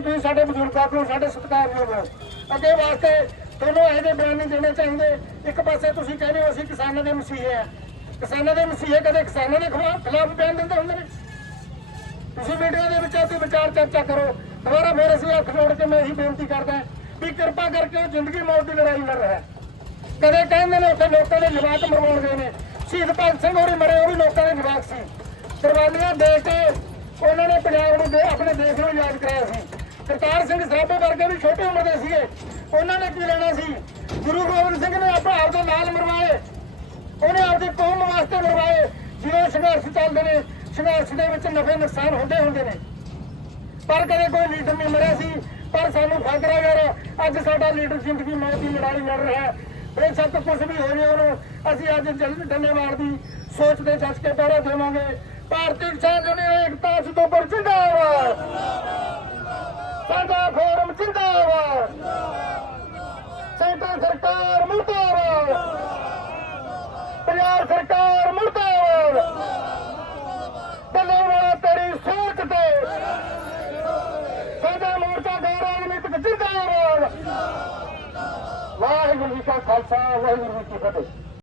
ਤੁਸੀਂ ਸਾਡੇ ਬਜ਼ੁਰਗਾਂ ਨੂੰ ਸਾਡੇ ਸਤਿਕਾਰਯੋਗ ਹੋ ਅੱਗੇ ਵਾਸਤੇ ਤੁਹਾਨੂੰ ਇਹੋ ਜਿਹੇ ਬਿਆਨ ਨਹੀਂ ਦੇਣੇ ਚਾਹੀਦੇ। ਇੱਕ ਪਾਸੇ ਤੁਸੀਂ ਕਹਿੰਦੇ ਹੋ ਅਸੀਂ ਕਿਸਾਨਾਂ ਦੇ ਮਸੀਹੇ ਆ। ਕਿਸਾਨਾਂ ਦੇ ਮਸੀਹੇ ਕਦੇ ਕਿਸਾਨਾਂ ਦੇ ਖਿਲਾਫ ਖਿਲਾਫ ਬਿਆਨ ਦਿੰਦੇ ਹੁੰਦੇ ਨੇ। ਤੁਸੀਂ ਮੀਡੀਆ ਦੇ ਵਿੱਚ ਆਪਣੀ ਵਿਚਾਰ ਚਰਚਾ ਕਰੋ। ਦੁਬਾਰਾ ਫਿਰ ਅਸੀਂ ਹੱਥ ਜੋੜ ਕੇ ਮੈਂ ਇਹੀ ਬੇਨਤੀ ਕਰਦਾ ਵੀ ਕਿਰਪਾ ਕਰਕੇ ਉਹ ਜ਼ਿੰਦਗੀ ਮੌਤ ਦੀ ਲੜਾਈ ਲੜ ਰਿਹਾ ਕਦੇ ਕਹਿੰਦੇ ਨੇ ਉੱਥੇ ਲੋਕਾਂ ਦੇ ਜਵਾਕ ਮਰਵਾਉਣ ਗਏ ਨੇ। ਸ਼ਹੀਦ ਭਗਤ ਸਿੰਘ ਹੋਰੀ ਮਰੇ, ਉਹ ਵੀ ਲੋਕਾਂ ਦੇ ਜਵਾਕ ਸੀ। ਕੁਰਬਾਨੀਆਂ ਦੇ ਕੇ ਉਹਨਾਂ ਨੇ ਪੰਜਾਬ ਨੂੰ ਦੇ ਆਪਣੇ ਦੇਸ਼ ਨੂੰ ਯਾਦ ਕਰਾਇਆ ਸੀ। ਕਰਤਾਰ ਸਿੰਘ ਸਰਾਭੇ ਵਰਗੇ ਵੀ ਛੋਟੇ ਉਮਰ ਦੇ ਸੀਗੇ। ਉਹਨਾਂ ਨੇ ਕੀ ਲੈਣਾ ਸੀ? ਗੁਰੂ ਗੋਬਿੰਦ ਸਿੰਘ ਨੇ ਆਪਣਾ ਆਪਦੇ ਨਾਲ ਮਰਵਾਏ। ਉਹਨੇ ਆਪਦੀ ਕੌਮ ਵਾਸਤੇ ਮਰਵਾਏ। ਜਿਵੇਂ ਸੰਘਰਸ਼ ਚੱਲਦੇ ਨੇ, ਸੰਘਰਸ਼ ਦੇ ਵਿੱਚ ਨਫੇ ਨੁਕਸਾਨ ਹੁੰਦੇ ਹੁੰਦੇ ਨੇ। ਪਰ ਕਦੇ ਕੋਈ ਲੀਡਰ ਨਹੀਂ ਮਰਿਆ ਸੀ। ਪਰ ਸਾਨੂੰ ਫਕਰਾ ਹੈ ਯਾਰ, ਅੱਜ ਸਾਡਾ ਲੀਡਰ ਜ਼ਿੰਦਗੀ ਮੌਤ ਦੀ ਲੜਾਈ ਲੜ ਰਿਹਾ ਹੈ। ਬੇਸ਼ੱਕ ਕੁਝ ਵੀ ਹੋ ਜਾਏ ਉਹਨੂੰ, ਅਸੀਂ ਅੱਜ ਜਲਦ ਡੰਨੇਵਾਲ ਦੀ ਸੋਚ ਤੇ ਜੱਜ ਕੇ ਪਹਿਰਾ ਦੇਵਾਂਗੇ। ਭਾਰਤੀ ਕਿਸਾਨ ਯੂਨੀਅਨ ਏਕਤਾ ਸਿੱਧੂਪੁਰ ਜਿੰਦਾਬਾਦ ਸਾਡਾ ਫੋਰਮ ਜਿੰਦਾਬਾਦ ਸੈਂਟਰ ਸਰਕਾਰ ਮੁਰਦਾਬਾਦ। ਪੰਜਾਬ ਸਰਕਾਰ ਮੁਰਦਾਬਾਦ। ਬੱਲੇ ਵਾਲਾ ਤੇਰੀ ਸੋਚ ਤੇ। ਸਾਡਾ ਮੋਰਚਾ ਦੇ ਰਾਜਨੀਤਿਕ ਜਿੰਦਾਬਾਦ। ਵਾਹਿਗੁਰੂ ਜੀ ਕਾ ਖਾਲਸਾ, ਵਾਹਿਗੁਰੂ ਜੀ ਕੀ ਫਤਿਹ।